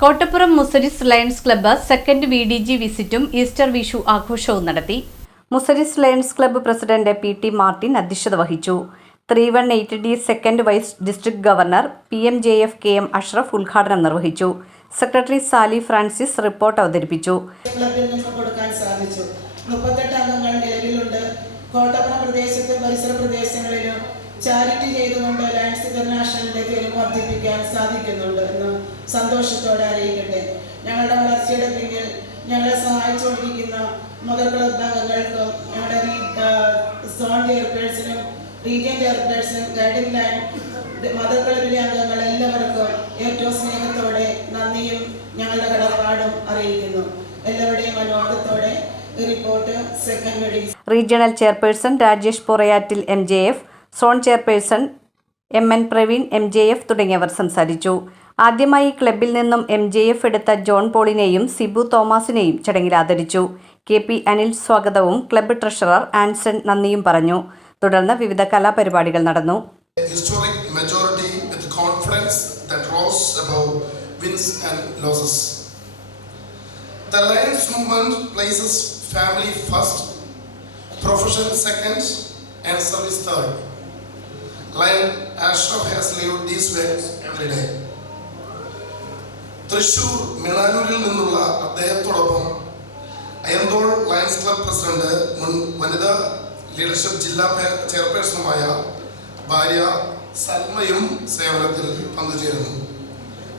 Kottappuram Muziris lions club second VDG വിസിറ്റും Easter Vishu ആഘോഷവും നടത്തി. Muziris lions club president PT Martin അധ്യക്ഷത വഹിച്ചു. 318D second vice district governor PMJF KM Ashraf ഉദ്ഘാടനം നിർവഹിച്ചു. സെക്രട്ടറി സാലി ഫ്രാൻസിസ് റിപ്പോർട്ട് അവതരിപ്പിച്ചു. കോട്ടപ്പുറം പ്രദേശത്തും പരിസര പ്രദേശങ്ങളിലും ചാരിറ്റി ചെയ്തുകൊണ്ട് ലയൺസ് ഇന്റർനാഷണലിന്റെ പേര് വർദ്ധിപ്പിക്കാൻ സാധിക്കുന്നുണ്ട് എന്ന് സന്തോഷത്തോടെ അറിയിക്കട്ടെ. ഞങ്ങളുടെ വളർച്ചയുടെ പിന്നിൽ ഞങ്ങളെ സഹായിച്ചുകൊണ്ടിരിക്കുന്ന മദർ ക്ലബ് അംഗങ്ങൾക്കും ഞങ്ങളുടെ സോൺ ചെയർപേഴ്സണും റീജിയൻ ചെയർപേഴ്സണും ഗൈഡിംഗ് ലൈൻ മദർ ക്ലബിലെ അംഗങ്ങൾ എല്ലാവർക്കും ഏറ്റവും സ്നേഹത്തോടെ നന്ദിയും ഞങ്ങളുടെ കടപ്പാടും അറിയിക്കുന്നു. എല്ലാവരുടെയും അനുവാദത്തോടെ report second. Regional chairperson Rajesh Porayattil MJF, zone chairperson MN Praveen MJF തുടങ്ങിയവർ സംസാരിച്ചു. ആദ്യമായി ക്ലബിൽ നിന്നും MJF എടുത്ത ജോൺ പോളിനെയും സിബു തോമസിനെയും ചടങ്ങിൽ ആദരിച്ചു. KP അനിൽ സ്വാഗതവും ക്ലബ്ബ് ട്രഷറർ ആൻസൺ നന്ദിയും പറഞ്ഞു. തുടർന്ന് വിവിധ കലാപരിപാടികൾ നടന്നു. The Lions movement places family first, profession second, and service third. Lion Ashraf has lived these ways every day. Thrissur മിണാലൂരിൽ നിന്നുള്ള അദ്ദേഹത്തോടൊപ്പം അയന്തോൾ ലയൺസ് ക്ലബ് പ്രസിഡന്റ് മുൻ വനിതാ ലീഡർഷിപ്പ് ജില്ലാ ചെയർപേഴ്സണുമായ ഭാര്യ സൽമയും സേവനത്തിൽ പങ്കുചേരുന്നു.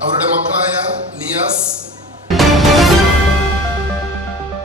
അവരുടെ മക്കളായ നിയാസ്,